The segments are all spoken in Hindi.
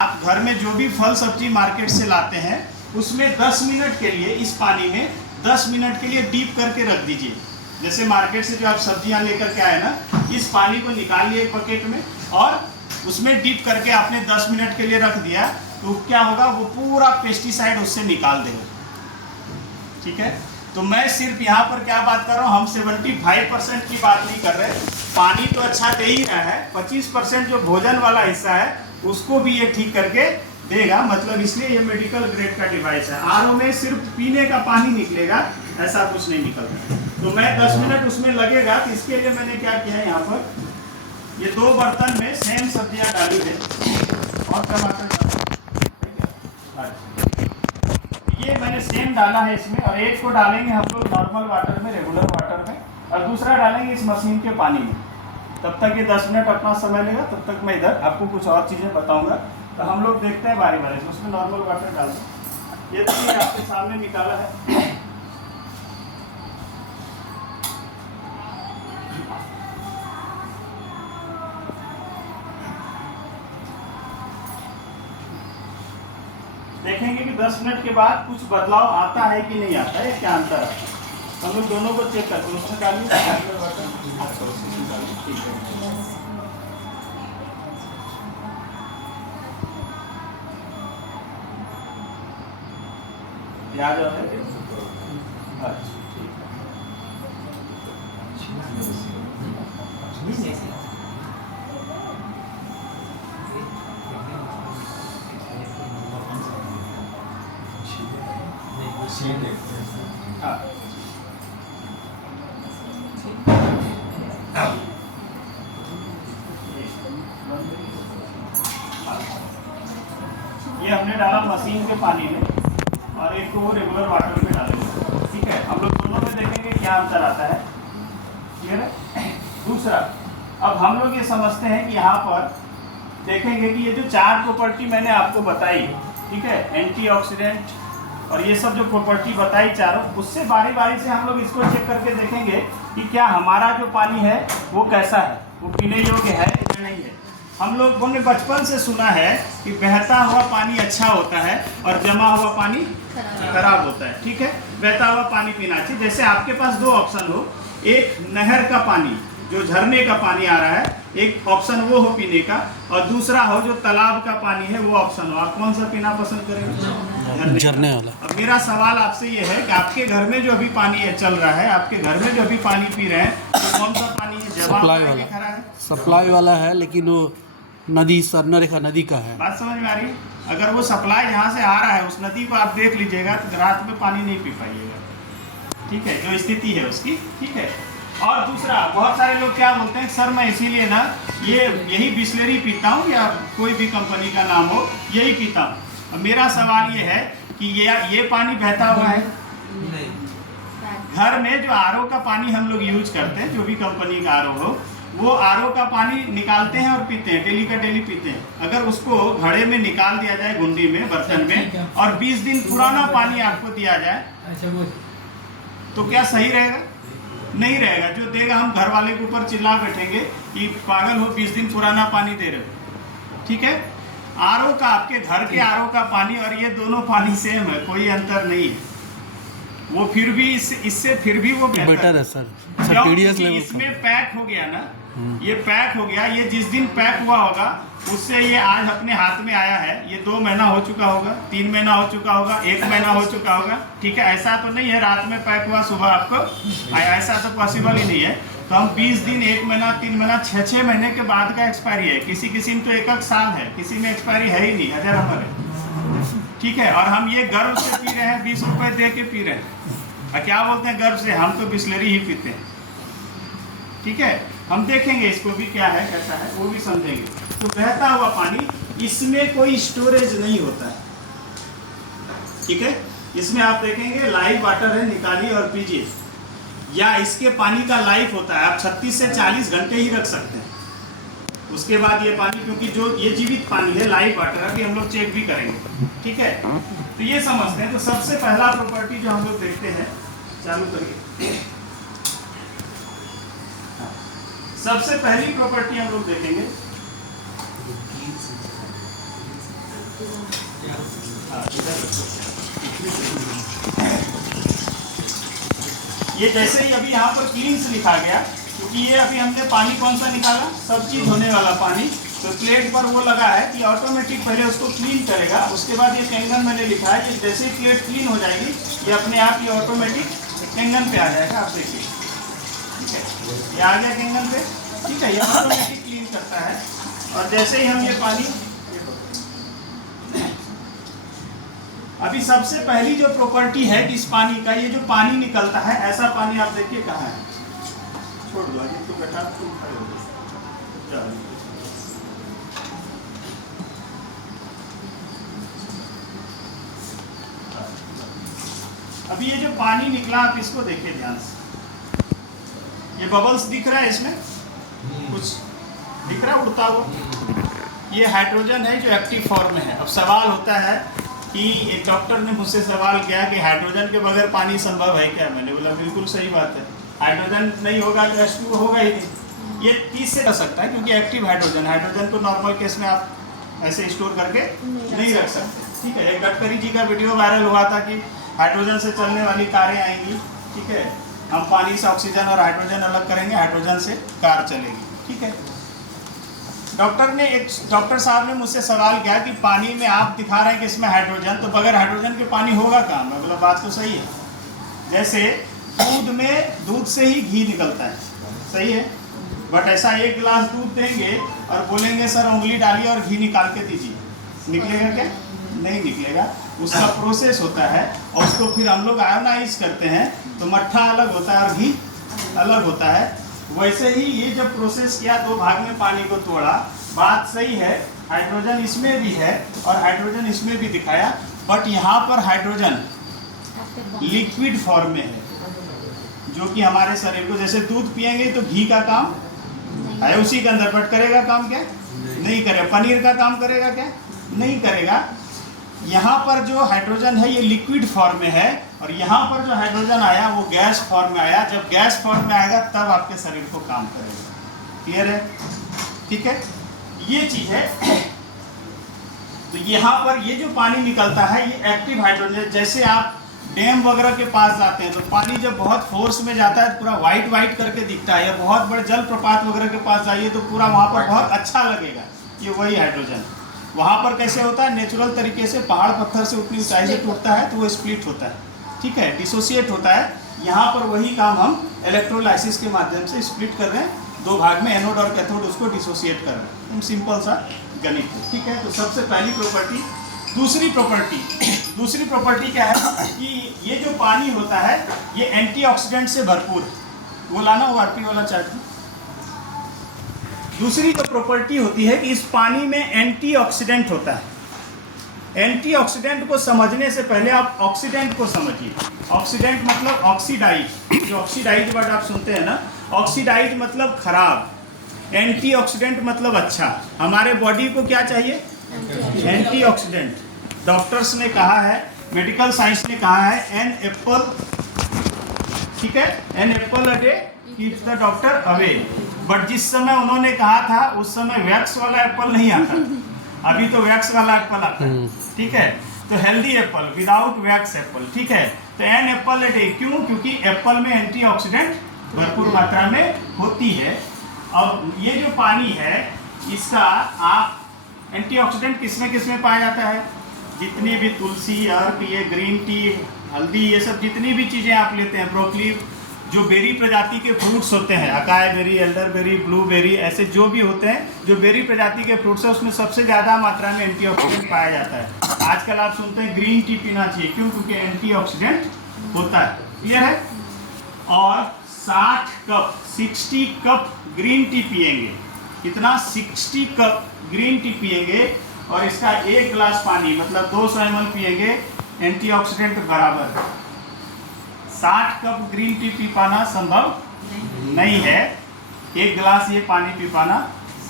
आप घर में जो भी फल सब्जी मार्केट से लाते हैं उसमें 10 मिनट के लिए इस पानी में 10 मिनट के लिए डीप करके रख दीजिए। जैसे मार्केट से जो आप सब्जियां लेकर के आए ना, इस पानी को निकालिए एक बकेट में और उसमें डीप करके आपने 10 मिनट के लिए रख दिया, तो क्या होगा, वो पूरा पेस्टिसाइड उससे निकाल देगा। ठीक है, तो मैं सिर्फ यहाँ पर क्या बात कर रहा हूँ, हम 75% की बात नहीं कर रहे। पानी तो अच्छा दे ही रहा है, 25% जो भोजन वाला हिस्सा है उसको भी ये ठीक करके देगा। मतलब इसलिए ये मेडिकल ग्रेड का डिवाइस है। आरओ में सिर्फ पीने का पानी निकलेगा, ऐसा कुछ नहीं निकलता। तो मैं 10 मिनट उसमें लगेगा, तो इसके लिए मैंने क्या किया है, यहाँ पर ये 2 बर्तन में सेम सब्जियाँ डाली है और टमाटर ये मैंने सेम डाला है इसमें, और एक को डालेंगे हम लोग नॉर्मल वाटर में, रेगुलर वाटर में, और दूसरा डालेंगे इस मशीन के पानी में। तब तक ये 10 मिनट अपना समय लेगा, तब तक मैं इधर आपको कुछ और चीज़ें बताऊंगा। तो हम लोग देखते हैं बारी बारी से। उसमें नॉर्मल वाटर डाल दें। ये तो आपके सामने निकाला है। देखेंगे कि 10 मिनट के बाद कुछ बदलाव आता है कि नहीं आता है, क्या अंतर आता है। हम लोग दोनों को चेक करते हैं। उसमें डालिए प्याज और है। अच्छा ठीक है। ये हमने डाला मशीन के पानी में और एक को रेगुलर वाटर में डालेंगे। ठीक है, हम लोग दोनों में देखेंगे क्या अंतर आता है। क्लियर है। दूसरा, अब हम लोग ये समझते हैं कि यहाँ पर देखेंगे कि ये जो 4 प्रॉपर्टी मैंने आपको बताई, ठीक है, एंटीऑक्सीडेंट और ये सब जो प्रॉपर्टी बताई चारों, उससे बारी बारी से हम लोग इसको चेक करके देखेंगे कि क्या हमारा जो पानी है वो कैसा है, वो पीने योग्य है या नहीं है। हम लोगों ने बचपन से सुना है कि बहता हुआ पानी अच्छा होता है और जमा हुआ पानी खराब होता है। ठीक है, बहता हुआ पानी पीना चाहिए। जैसे आपके पास 2 ऑप्शन हो, एक नहर का पानी जो झरने का पानी आ रहा है, एक ऑप्शन वो हो पीने का, और दूसरा हो जो तालाब का पानी है, वो ऑप्शन हो। आप कौन सा पीना पसंद करेंगे? झरने वाला। अब मेरा सवाल आपसे ये है कि आपके घर में जो अभी पानी है चल रहा है, आपके घर में जो अभी पानी पी रहे हैं, तो कौन सा पानी है? सप्लाई वाला। खरा है, सप्लाई वाला है, लेकिन वो नदी, स्वर्णरेखा नदी का है। बात समझ में आ रही है? अगर वो सप्लाई जहाँ से आ रहा है उस नदी को आप देख लीजिएगा, तो रात में पानी नहीं पी पाइएगा। ठीक है, जो स्थिति है उसकी। ठीक है, और दूसरा, बहुत सारे लोग क्या बोलते हैं, सर मैं इसीलिए ना यही बिस्लेरी पीता हूँ या कोई भी कंपनी का नाम हो, यही पीता हूँ। अब मेरा सवाल ये है कि ये पानी बहता हुआ है? नहीं। घर में जो आरओ का पानी हम लोग यूज करते हैं, जो भी कंपनी का आरओ हो, वो आरओ का पानी निकालते हैं और पीते हैं, डेली का डेली पीते हैं। अगर उसको घड़े में निकाल दिया जाए, गुंडी में, बर्तन में, और 20 दिन पुराना पानी आपको दिया जाए, तो क्या सही रहेगा? नहीं रहेगा। जो देगा, हम घर वाले के ऊपर चिल्ला बैठेंगे कि पागल हो, 20 दिन पुराना पानी दे रहे हो। ठीक है, आरओ का, आपके घर के आरओ का पानी और ये दोनों पानी सेम है, कोई अंतर नहीं है। वो फिर भी इससे फिर भी वो बेहतर है सर। क्योंकि इसमें पैक हो गया ना, ये पैक हो गया। ये जिस दिन पैक हुआ होगा उससे ये आज अपने हाथ में आया है, ये 2 महीना हो चुका होगा, 3 महीना हो चुका होगा, 1 महीना हो चुका होगा। ठीक है, ऐसा तो नहीं है रात में पैक हुआ सुबह आपको आया, ऐसा तो पॉसिबल ही नहीं है। तो हम 20 दिन, 1 महीना, 3 महीना, 6 महीने के बाद का एक्सपायरी है। किसी में तो 1 साल है, किसी में एक्सपायरी है ही नहीं, अजर अमर है। ठीक है, और हम ये गर्व से पी रहे हैं, 20 रुपए दे के पी रहे हैं। क्या बोलते हैं गर्व से? हम तो बिस्लेरी ही पीते हैं। ठीक है, हम देखेंगे इसको भी क्या है, कैसा है, वो भी समझेंगे। तो बहता हुआ पानी, इसमें कोई स्टोरेज नहीं होता है। ठीक है, इसमें आप देखेंगे लाइव वाटर है, निकालिए और पीजिए। या इसके पानी का लाइफ होता है, आप 36 से 40 घंटे ही रख सकते हैं। उसके बाद ये पानी, क्योंकि जो ये जीवित पानी है, लाइव वाटर, अभी हम लोग चेक भी करेंगे। ठीक है, तो ये समझते हैं। तो सबसे पहला प्रॉपर्टी जो हम लोग देखते हैं, चालू करिए। सबसे पहली प्रॉपर्टी हम लोग देखेंगे हाँ, ये जैसे ही अभी यहाँ पर क्लीन्स लिखा गया, क्योंकि ये अभी हमने पानी कौन सा निकाला, सब्जी धोने वाला पानी, तो प्लेट पर वो लगा है कि ऑटोमेटिक पहले उसको क्लीन करेगा, उसके बाद ये कैंगन मैंने लिखा है कि जैसे ही प्लेट क्लीन हो जाएगी ये अपने आप ये ऑटोमेटिक कैंगन पे आ जाएगा। आप देखिए, ठीक है, ये आ गया कैंगन पे, ठीक है, ये ऑटोमेटिक क्लीन करता है। और जैसे ही हम ये पानी, अभी सबसे पहली जो प्रॉपर्टी है कि इस पानी का, ये जो पानी निकलता है, ऐसा पानी आप देखिए कहाँ है, छोड़ दो आगे, तुम बैठा, तुम खड़े हो जाओ। अभी ये जो पानी निकला आप इसको देखिए ध्यान से, ये बबल्स दिख रहा है, इसमें कुछ दिख रहा है उड़ता हुआ, ये हाइड्रोजन है जो एक्टिव फॉर्म में है। अब सवाल होता है कि एक डॉक्टर ने मुझसे सवाल किया कि हाइड्रोजन के बगैर पानी संभव है क्या? मैंने बोला बिल्कुल सही बात है, हाइड्रोजन नहीं होगा तो H2 होगा ही नहीं। ये 30 से रह सकता है क्योंकि एक्टिव हाइड्रोजन, हाइड्रोजन को नॉर्मल केस में आप ऐसे स्टोर करके नहीं रख सकते, ठीक है। एक गडकरी जी का वीडियो वायरल हुआ था कि हाइड्रोजन से चलने वाली कारें आएंगी, ठीक है, हम पानी से ऑक्सीजन और हाइड्रोजन अलग करेंगे, हाइड्रोजन से कार चलेगी, ठीक है। डॉक्टर साहब ने मुझसे सवाल किया कि पानी में आप दिखा रहे हैं कि इसमें हाइड्रोजन, तो बगैर हाइड्रोजन के पानी होगा कहाँ? मैं बोला बात तो सही है, जैसे दूध से ही घी निकलता है, सही है, बट ऐसा एक गिलास दूध देंगे और बोलेंगे सर उंगली डालिए और घी निकाल के दीजिए, निकलेगा क्या? नहीं निकलेगा। उसका प्रोसेस होता है और उसको फिर हम लोग आयोनाइज करते हैं, तो मट्ठा अलग होता है और घी अलग होता है। वैसे ही ये जब प्रोसेस किया, 2 भाग में पानी को तोड़ा, बात सही है, हाइड्रोजन इसमें भी है और हाइड्रोजन इसमें भी दिखाया, बट यहाँ पर हाइड्रोजन लिक्विड फॉर्म में है, जो कि हमारे शरीर को, जैसे दूध पिएंगे तो घी का काम है उसी के अंदर, बट करेगा काम क्या? नहीं करेगा। पनीर का काम करेगा क्या? नहीं करेगा। यहाँ पर जो हाइड्रोजन है ये लिक्विड फॉर्म में है और यहाँ पर जो हाइड्रोजन आया वो गैस फॉर्म में आया। जब गैस फॉर्म में आएगा तब आपके शरीर को काम करेगा। क्लियर है? ठीक है, ये चीज है। तो यहाँ पर ये जो पानी निकलता है ये एक्टिव हाइड्रोजन। जैसे आप डैम वगैरह के पास जाते हैं तो पानी जब बहुत फोर्स में जाता है तो पूरा वाइट वाइट करके दिखता है, या बहुत बड़े जल प्रपात वगैरह के पास जाइए तो पूरा वहाँ पर बहुत अच्छा लगेगा। ये वही हाइड्रोजन वहाँ पर कैसे होता है, नेचुरल तरीके से पहाड़ पत्थर से उतनी ऊंचाई से टूटता है तो वो स्प्लिट होता है, ठीक है, डिसोसिएट होता है। यहाँ पर वही काम हम इलेक्ट्रोलाइसिस के माध्यम से स्प्लिट कर रहे हैं, 2 भाग में एनोड और कैथोड, उसको डिसोसिएट कर रहे हैं। एकदम सिंपल सा गणित है, ठीक है। तो सबसे पहली प्रॉपर्टी। दूसरी प्रॉपर्टी क्या है कि ये जो पानी होता है ये एंटीऑक्सीडेंट से भरपूर है। वो लाना वो आरपी वाला चार्ट। दूसरी जो प्रॉपर्टी होती है कि इस पानी में एंटीऑक्सीडेंट होता है। एंटीऑक्सीडेंट को समझने से पहले आप ऑक्सीडेंट को समझिए। ऑक्सीडेंट मतलब ऑक्सीडाइज, जो ऑक्सीडाइज वर्ड आप सुनते हैं ना, ऑक्सीडाइज मतलब खराब, एंटीऑक्सीडेंट मतलब अच्छा। हमारे बॉडी को क्या चाहिए? एंटीऑक्सीडेंट। डॉक्टर्स ने कहा है, मेडिकल साइंस ने कहा है, एन एप्पल, ठीक है, an apple a day keeps the doctor away. But जिस समय उन्होंने कहा था उस समय वैक्स वाला एप्पल नहीं आता, अभी तो वैक्स वाला एप्पल आता है, ठीक है। तो healthy Apple without wax Apple, ठीक है। तो एन एप्पल अ डे, क्यों? क्योंकि एप्पल में एंटीऑक्सीडेंट भरपूर मात्रा में होती है। अब ये जो पानी है इसका आप एंटीऑक्सीडेंट किसमें पाया जाता है? जितनी भी तुलसी, अर्क, ये ग्रीन टी, हल्दी, ये सब जितनी भी चीज़ें आप लेते हैं, ब्रोकली, जो बेरी प्रजाति के फ्रूट्स होते हैं, अकाई बेरी, एल्डरबेरी, ब्लूबेरी, ऐसे जो भी होते हैं, जो बेरी प्रजाति के फ्रूट्स है उसमें सबसे ज़्यादा मात्रा में एंटीऑक्सीडेंट पाया जाता है। आजकल आप सुनते हैं ग्रीन टी पीना चाहिए, क्यों? क्योंकि एंटीऑक्सीडेंट होता है। क्लियर है? और 60 कप ग्रीन टी पिएंगे। कितना? 60 कप ग्रीन टी पिएंगे और इसका 1 गिलास पानी मतलब 200 ml पिएंगे, एंटीऑक्सीडेंट बराबर। 60 कप ग्रीन टी पी पाना संभव नहीं है, 1 गिलास ये पानी पी पाना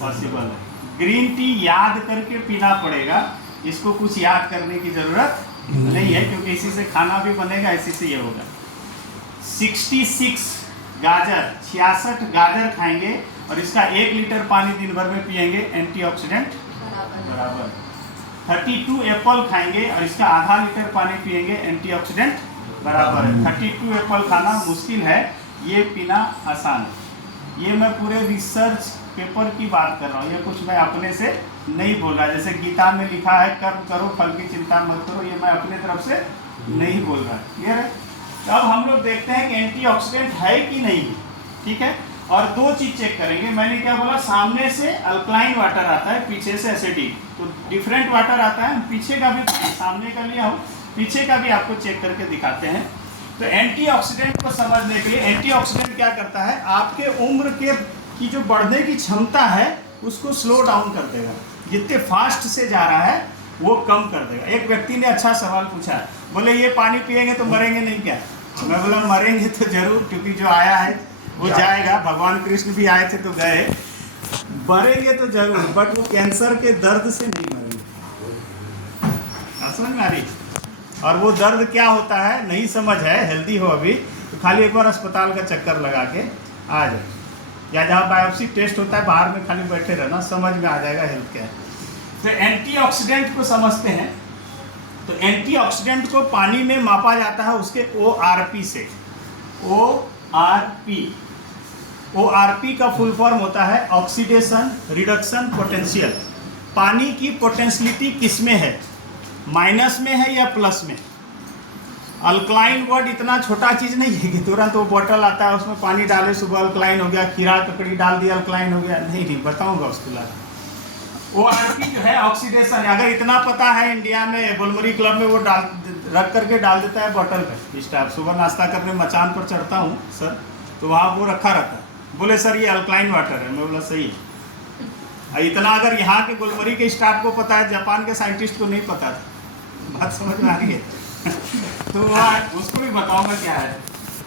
पॉसिबल है। ग्रीन टी याद करके पीना पड़ेगा, इसको कुछ याद करने की जरूरत नहीं है, क्योंकि इसी से खाना भी बनेगा, इसी से ये होगा। 66 गाजर, 66 गाजर खाएंगे और इसका 1 लीटर पानी दिन भर में पिएंगे, एंटीऑक्सीडेंट बराबर। 32 एप्पल खाएंगे और इसका आधा लीटर पानी पिएंगे, एंटीऑक्सीडेंट बराबर है। 32 एप्पल खाना मुश्किल है, ये पीना आसान है। ये मैं पूरे रिसर्च पेपर की बात कर रहा हूँ, ये कुछ मैं अपने से नहीं बोल रहा। जैसे गीता में लिखा है कर्म करो फल की चिंता मत करो, ये मैं अपने तरफ से नहीं बोल रहा। क्लियर है? तो अब हम लोग देखते हैं कि एंटीऑक्सीडेंट है कि नहीं है। ठीक है, और दो चीज चेक करेंगे। मैंने क्या बोला, सामने से अल्कलाइन वाटर आता है, पीछे से एसिडिक, तो डिफरेंट वाटर आता है। पीछे का भी, सामने का लिया हूँ, पीछे का भी आपको चेक करके दिखाते हैं। तो एंटीऑक्सीडेंट को समझने के लिए, एंटीऑक्सीडेंट क्या करता है, आपके उम्र की जो बढ़ने की क्षमता है उसको स्लो डाउन कर देगा। जितने फास्ट से जा रहा है वो कम कर देगा। एक व्यक्ति ने अच्छा सवाल पूछा, बोले ये पानी पिएंगे तो मरेंगे नहीं क्या? मैं बोला मरेंगे तो जरूर, क्योंकि जो आया है वो जाएगा। भगवान कृष्ण भी आए थे तो गए, मरेंगे तो जरूर, बट वो कैंसर के दर्द से नहीं मरेंगे। समझ में आ रही? और वो दर्द क्या होता है नहीं समझ है, हेल्दी हो अभी तो खाली एक बार अस्पताल का चक्कर लगा के आ जाए, या जहाँ बायोप्सी टेस्ट होता है बाहर में खाली बैठे रहना, समझ में आ जाएगा हेल्थ क्या है। तो एंटीऑक्सीडेंट को समझते हैं। तो एंटीऑक्सीडेंट को पानी में मापा जाता है उसके ORP से। ORP का फुल फॉर्म होता है ऑक्सीडेशन रिडक्शन पोटेंशियल। पानी की पोटेंशियलिटी किस में है, माइनस में है या प्लस में? अल्कलाइन वर्ड इतना छोटा चीज़ नहीं है कि तुरंत वो बॉटल आता है उसमें पानी डाले सुबह अल्कलाइन हो गया, खीरा ककड़ी डाल दिया अल्कलाइन हो गया, नहीं बताऊंगा उसके बाद। ORP जो है ऑक्सीडेशन, अगर इतना पता है इंडिया में बोलमरी क्लब में वो डाल रख करके डाल देता है बॉटल पे। स्टाफ सुबह नाश्ता करने मचान पर चढ़ता हूँ सर, तो वहाँ वो रखा रहता है, बोले सर ये अल्कलाइन वाटर है। मैं बोला सही है। इतना अगर यहाँ के गुलमरी के स्टाफ को पता है, जापान के साइंटिस्ट को नहीं पता था। बात समझ में आ रही है? तो उसको भी बताऊंगा क्या है।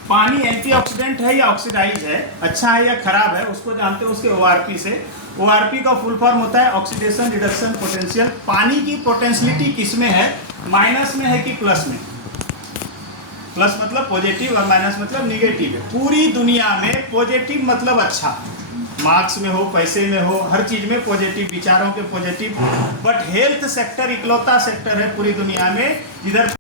पानी एंटीऑक्सीडेंट है या ऑक्सीडाइज है, अच्छा है या खराब है, उसको जानते हैं उसके ORP से। ORP का फुल फॉर्म होता है ऑक्सीडेशन रिडक्शन पोटेंशियल। पानी की पोटेंशियलिटी किस में है, माइनस में है कि प्लस में? प्लस मतलब पॉजिटिव और माइनस मतलब निगेटिव है। पूरी दुनिया में पॉजिटिव मतलब अच्छा, मार्क्स में हो, पैसे में हो, हर चीज में पॉजिटिव, विचारों के पॉजिटिव। बट हेल्थ सेक्टर इकलौता सेक्टर है पूरी दुनिया में जिधर